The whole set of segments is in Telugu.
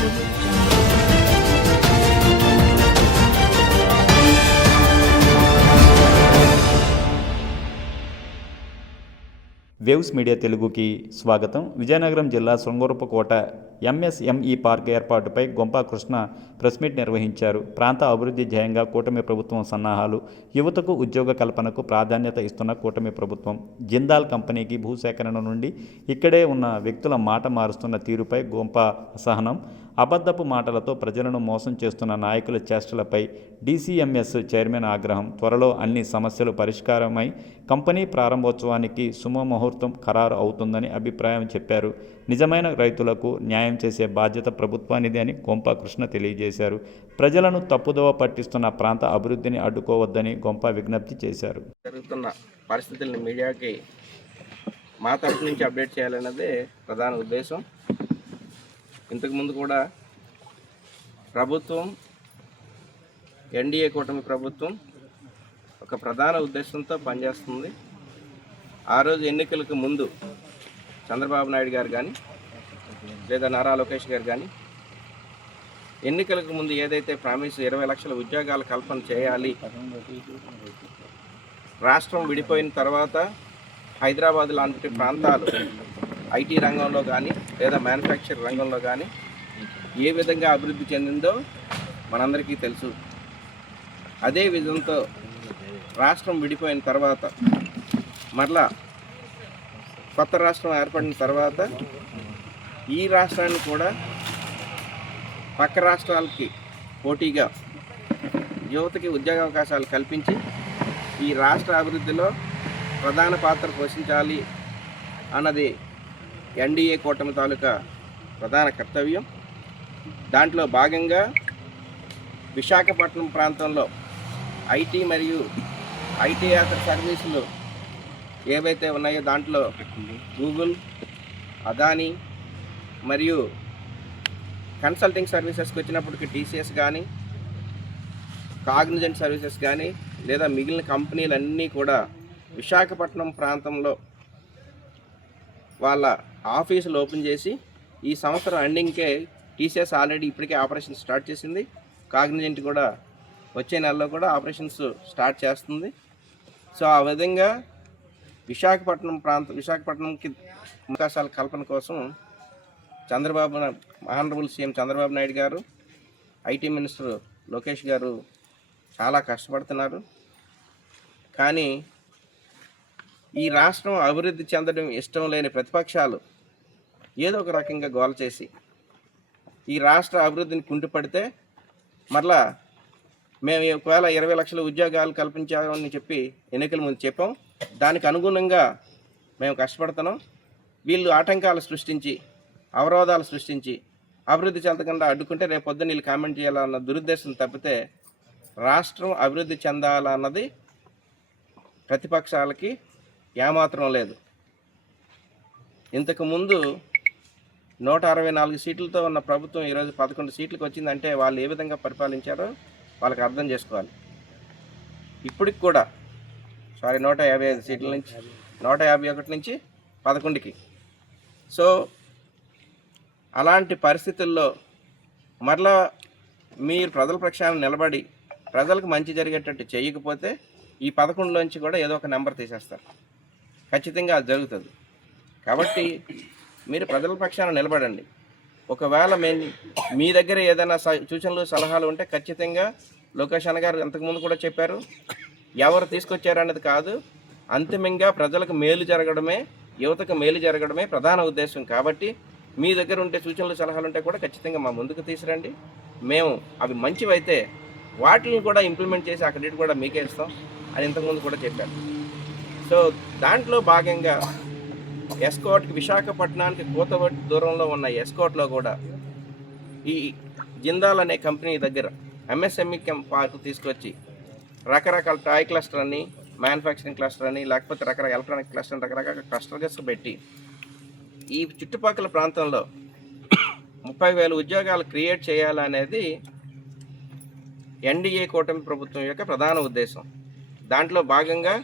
వేవ్స్ మీడియా తెలుగుకి స్వాగతం. విజయనగరం జిల్లా శృంగరూపకోట ఎంఎస్ఎంఈ పార్క్ ఏర్పాటుపై గొంపా కృష్ణ ప్రెస్ మీట్ నిర్వహించారు. ప్రాంత అభివృద్ధి ధ్యేయంగా కూటమి ప్రభుత్వం సన్నాహాలు. యువతకు ఉద్యోగ కల్పనకు ప్రాధాన్యత ఇస్తున్న కూటమి ప్రభుత్వం జిందాల్ కంపెనీకి భూసేకరణ నుండి ఇక్కడే ఉన్న వ్యక్తుల మాట మారుస్తున్న తీరుపై గొంప అసహనం. అబద్ధపు మాటలతో ప్రజలను మోసం చేస్తున్న నాయకుల చేష్టలపై డీసీఎంఎస్ చైర్మన్ ఆగ్రహం. త్వరలో అన్ని సమస్యలు పరిష్కారమై కంపెనీ ప్రారంభోత్సవానికి సుమముహూర్తం ఖరారు అవుతుందని అభిప్రాయం చెప్పారు. నిజమైన రైతులకు న్యాయం చేసే బాధ్యత ప్రభుత్వానిది అని గొంప కృష్ణ తెలియజేశారు. ప్రజలను తప్పుదోవ పట్టిస్తున్న ప్రాంత అభివృద్ధిని అడ్డుకోవద్దని గొంప విజ్ఞప్తి చేశారు. జరుగుతున్న పరిస్థితులను మీడియాకి మా తరఫు నుంచి అప్డేట్ చేయాలన్నదే ప్రధాన ఉద్దేశం. ఇంతకుముందు కూడా ప్రభుత్వం ఎన్డీఏ కూటమి ప్రభుత్వం ఒక ప్రధాన ఉద్దేశంతో పనిచేస్తుంది. ఆ రోజు ఎన్నికలకు ముందు చంద్రబాబు నాయుడు గారు కానీ లేదా నారా లోకేష్ గారు కానీ ఎన్నికలకు ముందు ఏదైతే ప్రామిస్ ఇరవై లక్షల ఉద్యోగాల కల్పన చేయాలి రాష్ట్రం విడిపోయిన తర్వాత హైదరాబాద్ లాంటి ప్రాంతాలు ఐటీ రంగంలో కానీ లేదా మ్యానుఫ్యాక్చర్ రంగంలో కానీ ఏ విధంగా అభివృద్ధి చెందిందో మనందరికీ తెలుసు. అదే విధంతో రాష్ట్రం విడిపోయిన తర్వాత మరలా కొత్త రాష్ట్రం ఏర్పడిన తర్వాత ఈ రాష్ట్రాన్ని కూడా పక్క రాష్ట్రాలకి పోటీగా యువతకి ఉద్యోగ అవకాశాలు కల్పించి ఈ రాష్ట్ర అభివృద్ధిలో ప్రధాన పాత్ర పోషించాలి అన్నది ఎన్డీఏ కూటమి తాలూకా ప్రధాన కర్తవ్యం. దాంట్లో భాగంగా విశాఖపట్నం ప్రాంతంలో ఐటీ మరియు ఐటీయేతర సర్వీసులు ఏవైతే ఉన్నాయో దాంట్లో గూగుల్ అదానీ మరియు కన్సల్టింగ్ సర్వీసెస్కి వచ్చినప్పటికి టీసీఎస్ కానీ కాగ్నిజెంట్ సర్వీసెస్ కానీ లేదా మిగిలిన కంపెనీలన్నీ కూడా విశాఖపట్నం ప్రాంతంలో వాళ్ళ ఆఫీసులు ఓపెన్ చేసి ఈ సంవత్సరం ఎండింగ్కే టీసీఎస్ ఆల్రెడీ ఇప్పటికే ఆపరేషన్ స్టార్ట్ చేసింది. కాగ్నిజెంట్ కూడా వచ్చే నెలలో కూడా ఆపరేషన్స్ స్టార్ట్ చేస్తుంది. సో ఆ విధంగా విశాఖపట్నం ప్రాంతం విశాఖపట్నంకి అవకాశాల కల్పన కోసం Chandrababu honourable CM Chandrababu Naidu garu IT minister Lokesh గారు చాలా కష్టపడుతున్నారు. కానీ ఈ రాష్ట్రం అభివృద్ధి చెందడం ఇష్టం లేని ప్రతిపక్షాలు ఏదో ఒక రకంగా గోల చేసి ఈ రాష్ట్ర అభివృద్ధిని కుంటుపడితే మరలా మేము ఒకవేళ ఇరవై లక్షల ఉద్యోగాలు కల్పించామని చెప్పి ఎన్నికల ముందు చెప్పాం. దానికి అనుగుణంగా మేము కష్టపడుతున్నాం. వీళ్ళు ఆటంకాలు సృష్టించి అవరోధాలు సృష్టించి అభివృద్ధి చెందకుండా అడ్డుకుంటే రేపు పొద్దున్న వీళ్ళు కామెంట్ చేయాలన్న దురుద్దేశం తప్పితే రాష్ట్రం అభివృద్ధి చెందాలన్నది ప్రతిపక్షాలకి ఏమాత్రం లేదు. ఇంతకుముందు నూట అరవై నాలుగు సీట్లతో ఉన్న ప్రభుత్వం ఈరోజు పదకొండు సీట్లకు వచ్చిందంటే వాళ్ళు ఏ విధంగా పరిపాలించారో వాళ్ళకి అర్థం చేసుకోవాలి. ఇప్పటికి కూడా సారీ నూట యాభై ఐదు సీట్ల నుంచి నూట యాభై ఒకటి నుంచి పదకొండుకి. సో అలాంటి పరిస్థితుల్లో మరలా మీరు ప్రజల పక్షాన నిలబడి ప్రజలకు మంచి జరిగేటట్టు చేయకపోతే ఈ పదకొండులోంచి కూడా ఏదో ఒక నెంబర్ తీసేస్తారు. ఖచ్చితంగా అది జరుగుతుంది. కాబట్టి మీరు ప్రజల పక్షాన నిలబడండి. ఒకవేళ మేము మీ దగ్గర ఏదైనా స- సూచనలు సలహాలు ఉంటే ఖచ్చితంగా లోకేష్ అన్న గారు అంతకుముందు కూడా చెప్పారు. ఎవరు తీసుకొచ్చారు కాదు. అంతిమంగా ప్రజలకు మేలు జరగడమే యువతకు మేలు జరగడమే ప్రధాన ఉద్దేశం. కాబట్టి మీ దగ్గర ఉంటే సూచనలు సలహాలు ఉంటే కూడా ఖచ్చితంగా మా ముందుకు తీసురండి మేము అవి మంచివైతే వాటిని కూడా ఇంప్లిమెంట్ చేసి అక్కడికి కూడా మీకే ఇస్తాం అని ఇంతకుముందు కూడా చెప్పారు. సో దాంట్లో భాగంగా ఎస్కోట్కి విశాఖపట్నానికి కూతబట్టి దూరంలో ఉన్న ఎస్కోట్లో కూడా ఈ జిందాల్ అనే కంపెనీ దగ్గర ఎంఎస్ఎంఈ పార్క్ తీసుకొచ్చి రకరకాల టాయ్ క్లస్టర్ అని మ్యానుఫ్యాక్చరింగ్ క్లస్టర్ అని లేకపోతే రకరకాల ఎలక్ట్రానిక్ క్లస్టర్ అని రకరకాల క్లస్టర్స్ పెట్టి ఈ చుట్టుపక్కల ప్రాంతంలో ముప్పై వేల ఉద్యోగాలు క్రియేట్ చేయాలనేది ఎన్డీఏ కూటమి ప్రభుత్వం యొక్క ప్రధాన ఉద్దేశం. దాంట్లో భాగంగా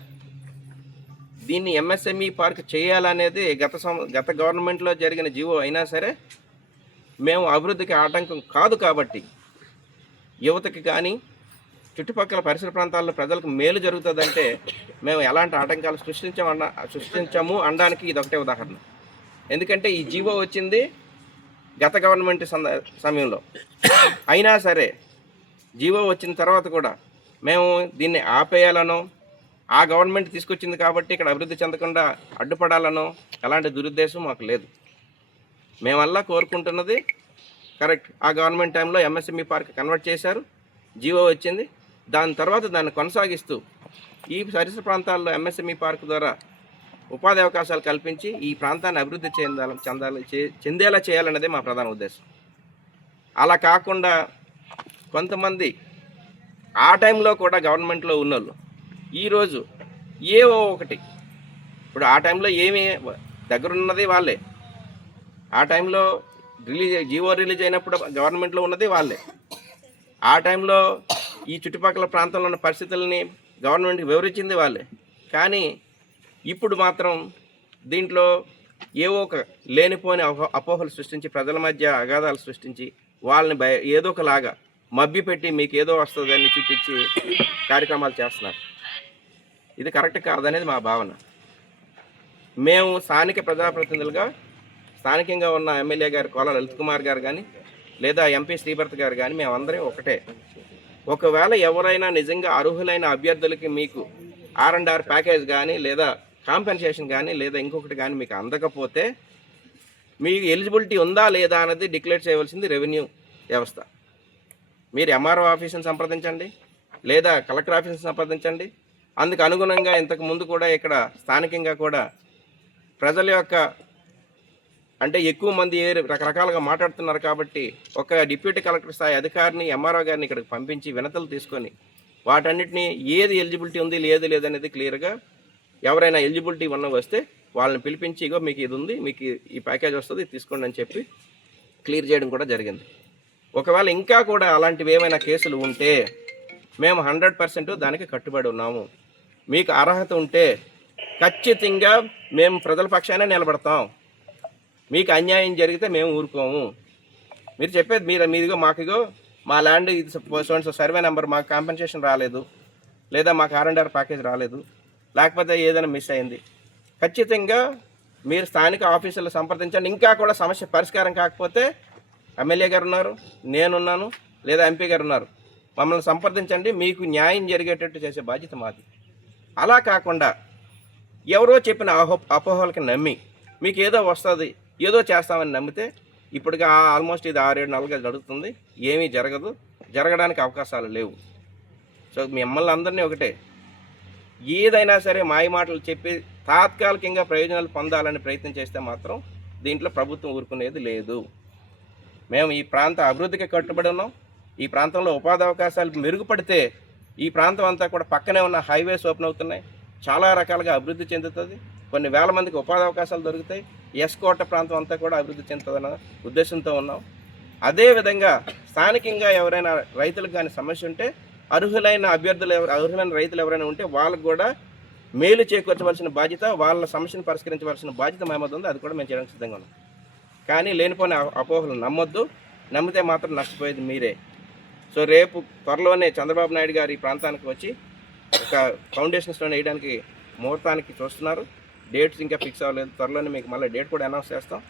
దీన్ని ఎంఎస్ఎంఈ పార్క్ చేయాలనేది గత సం గత గవర్నమెంట్లో జరిగిన జీవో అయినా సరే మేము అభివృద్ధికి ఆటంకం కాదు కాబట్టి యువతకి కానీ చుట్టుపక్కల పరిసర ప్రాంతాల్లో ప్రజలకు మేలు జరుగుతుందంటే మేము ఎలాంటి ఆటంకాలు సృష్టించమన్న సృష్టించాము అనడానికి ఇది ఒకటే ఉదాహరణ. ఎందుకంటే ఈ జీవో వచ్చింది గత గవర్నమెంట్ సంద సమయంలో. అయినా సరే జీవో వచ్చిన తర్వాత కూడా మేము దీన్ని ఆపేయాలనో ఆ గవర్నమెంట్ తీసుకొచ్చింది కాబట్టి ఇక్కడ అభివృద్ధి చెందకుండా అడ్డుపడాలనో ఎలాంటి దురుద్దేశం మాకు లేదు. మేమల్లా కోరుకుంటున్నది కరెక్ట్. ఆ గవర్నమెంట్ టైంలో ఎంఎస్ఎంఈ పార్క్ కన్వర్ట్ చేశారు. జీవో వచ్చింది. దాని తర్వాత దాన్ని కొనసాగిస్తూ ఈ పరిసర ప్రాంతాల్లో ఎంఎస్ఎంఈ పార్క్ ద్వారా ఉపాధి అవకాశాలు కల్పించి ఈ ప్రాంతాన్ని అభివృద్ధి చెందాల చెందాలి చెందేలా చేయాలన్నదే మా ప్రధాన ఉద్దేశం. అలా కాకుండా కొంతమంది ఆ టైంలో కూడా గవర్నమెంట్లో ఉన్నోళ్ళు ఈరోజు ఏవో ఒకటి. ఇప్పుడు ఆ టైంలో ఏమి దగ్గరున్నది వాళ్ళే. ఆ టైంలో రిలీజ్ జీవో రిలీజ్ అయినప్పుడు గవర్నమెంట్లో ఉన్నది వాళ్ళే. ఆ టైంలో ఈ చుట్టుపక్కల ప్రాంతంలో ఉన్న పరిస్థితులని గవర్నమెంట్కి వివరించింది వాళ్ళే. కానీ ఇప్పుడు మాత్రం దీంట్లో ఏవో ఒక లేనిపోని అపోహలు సృష్టించి ప్రజల మధ్య అగాధాలు సృష్టించి వాళ్ళని భయ ఏదో ఒకలాగా మబ్బి పెట్టి మీకు ఏదో వస్తుందని చూపించి కార్యక్రమాలు చేస్తున్నారు. ఇది కరెక్ట్ కాదనేది మా భావన. మేము స్థానిక ప్రజాప్రతినిధులుగా స్థానికంగా ఉన్న ఎమ్మెల్యే గారు కోల లలిత్ కుమార్ గారు కానీ లేదా ఎంపీ శ్రీభర్త్ గారు కానీ మేమందరం ఒకటే. ఒకవేళ ఎవరైనా నిజంగా అర్హులైన అభ్యర్థులకి మీకు ఆర్ అండ్ ఆర్ ప్యాకేజ్ కానీ లేదా కాంపెన్సేషన్ కానీ లేదా ఇంకొకటి కానీ మీకు అందకపోతే మీకు ఎలిజిబిలిటీ ఉందా లేదా అన్నది డిక్లేర్ చేయవలసింది రెవెన్యూ వ్యవస్థ. మీరు ఎంఆర్ఓ ఆఫీస్ని సంప్రదించండి లేదా కలెక్టర్ ఆఫీస్ని సంప్రదించండి అందుకు అనుగుణంగా ఇంతకు ముందు కూడా ఇక్కడ స్థానికంగా కూడా ప్రజల యొక్క అంటే ఎక్కువ మంది ఏ రకరకాలుగా మాట్లాడుతున్నారు కాబట్టి ఒక డిప్యూటీ కలెక్టర్ స్థాయి అధికారిని ఎంఆర్ఓ గారిని ఇక్కడికి పంపించి వినతలు తీసుకొని వాటన్నిటిని ఏది ఎలిజిబిలిటీ ఉంది లేదు లేదనేది క్లియర్గా ఎవరైనా ఎలిజిబిలిటీ ఉన్న వస్తే వాళ్ళని పిలిపించి ఇగో మీకు ఇది ఉంది మీకు ఈ ప్యాకేజ్ వస్తుంది తీసుకోండి అని చెప్పి క్లియర్ చేయడం కూడా జరిగింది. ఒకవేళ ఇంకా కూడా అలాంటివి ఏమైనా కేసులు ఉంటే మేము హండ్రెడ్ పర్సెంట్ దానికి కట్టుబడి ఉన్నాము. మీకు అర్హత ఉంటే ఖచ్చితంగా మేము ప్రజల పక్షానే నిలబడతాం. మీకు అన్యాయం జరిగితే మేము ఊరుకోము. మీరు చెప్పేది మీరు మీదిగో మాకుగో మా ల్యాండ్ ఇది సో సర్వే నెంబర్ మాకు కాంపెన్సేషన్ రాలేదు. లేదా మాకు ఆర్ అండ్ ఆర్ ప్యాకేజ్ రాలేదు. లేకపోతే ఏదైనా మిస్ అయింది. ఖచ్చితంగా మీరు స్థానిక ఆఫీసులు సంప్రదించండి. ఇంకా కూడా సమస్య పరిష్కారం కాకపోతే ఎమ్మెల్యే గారు ఉన్నారు నేనున్నాను లేదా ఎంపీ గారు ఉన్నారు. మమ్మల్ని సంప్రదించండి. మీకు న్యాయం జరిగేటట్టు చేసే బాధ్యత మాది. అలా కాకుండా ఎవరో చెప్పిన అహో అపోహలకి నమ్మి మీకు ఏదో వస్తుంది ఏదో చేస్తామని నమ్మితే ఇప్పటికి ఆల్మోస్ట్ ఇది ఆరేడు నెలలుగా జరుగుతుంది ఏమీ జరగదు జరగడానికి అవకాశాలు లేవు. సో మిమ్మల్ని అందరినీ ఒకటే ఏదైనా సరే మాయ మాటలు చెప్పి తాత్కాలికంగా ప్రయోజనాలు పొందాలని ప్రయత్నం చేస్తే మాత్రం దీంట్లో ప్రభుత్వం ఊరుకునేది లేదు. మేము ఈ ప్రాంత అభివృద్ధికి కట్టుబడి ఉన్నాం ఈ ప్రాంతంలో ఉపాధి అవకాశాలు మెరుగుపడితే ఈ ప్రాంతం అంతా కూడా పక్కనే ఉన్న హైవేస్ ఓపెన్ అవుతున్నాయి. చాలా రకాలుగా అభివృద్ధి చెందుతుంది. కొన్ని వేల మందికి ఉపాధి అవకాశాలు దొరుకుతాయి. ఎస్కోట ప్రాంతం అంతా కూడా అభివృద్ధి చెందుతుందన్న ఉద్దేశంతో ఉన్నాం. అదేవిధంగా స్థానికంగా ఎవరైనా రైతులకు కానీ సమస్య ఉంటే అర్హులైన అభ్యర్థులు ఎవరు అర్హులైన రైతులు ఎవరైనా ఉంటే వాళ్ళకు కూడా మేలు చేకూర్చవలసిన బాధ్యత వాళ్ళ సమస్యను పరిష్కరించవలసిన బాధ్యత మేమద్దు ఉంది. అది కూడా మేము చేయడానికి సిద్ధంగా ఉన్నాం. కానీ లేనిపోయిన అపోహలు నమ్మొద్దు. నమ్మితే మాత్రం నష్టపోయేది మీరే. సో రేపు త్వరలోనే చంద్రబాబు నాయుడు గారు ఈ ప్రాంతానికి వచ్చి ఒక ఫౌండేషన్ స్టోన్ వేయడానికి ముహూర్తానికి చూస్తున్నారు. డేట్స్ ఇంకా ఫిక్స్ అవ్వలేదు. త్వరలోనే మీకు మళ్ళీ డేట్ కూడా అనౌన్స్ చేస్తాం.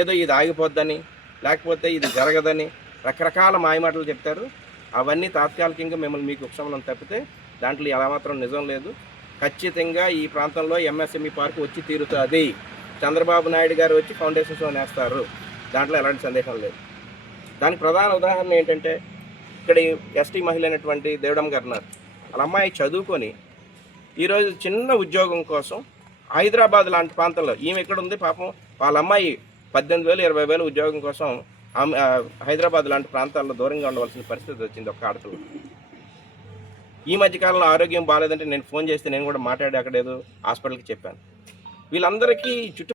ఏదో ఇది ఆగిపోద్దని లేకపోతే ఇది జరగదని రకరకాల మాయమాటలు చెప్తారు. అవన్నీ తాత్కాలికంగా మిమ్మల్ని మీకు ఉపశమనం తప్పితే దాంట్లో ఎలా మాత్రం నిజం లేదు. ఖచ్చితంగా ఈ ప్రాంతంలో ఎంఎస్ఎంఈ పార్క్ వచ్చి తీరుతుంది. చంద్రబాబు నాయుడు గారు వచ్చి ఫౌండేషన్ స్టోన్ వేస్తారు. దాంట్లో ఎలాంటి సందేహం లేదు. దానికి ప్రధాన ఉదాహరణ ఏంటంటే ఇక్కడ ఈ ఎస్టీ మహిళ అయినటువంటి దేవడం గారు ఉన్నారు వాళ్ళ అమ్మాయి చదువుకొని ఈరోజు చిన్న ఉద్యోగం కోసం హైదరాబాద్ లాంటి ప్రాంతంలో ఈమె ఎక్కడ ఉంది పాపం? వాళ్ళ అమ్మాయి పద్దెనిమిది వేలు ఇరవై వేలు ఉద్యోగం కోసం హైదరాబాద్ లాంటి ప్రాంతాల్లో దూరంగా ఉండవలసిన పరిస్థితి వచ్చింది ఒక్క ఆడపిల్ల. ఈ మధ్యకాలంలో ఆరోగ్యం బాగాలేదంటే నేను ఫోన్ చేస్తే నేను కూడా మాట్లాడి అక్కడ ఏదో హాస్పిటల్కి చెప్పాను. వీళ్ళందరికీ చుట్టూ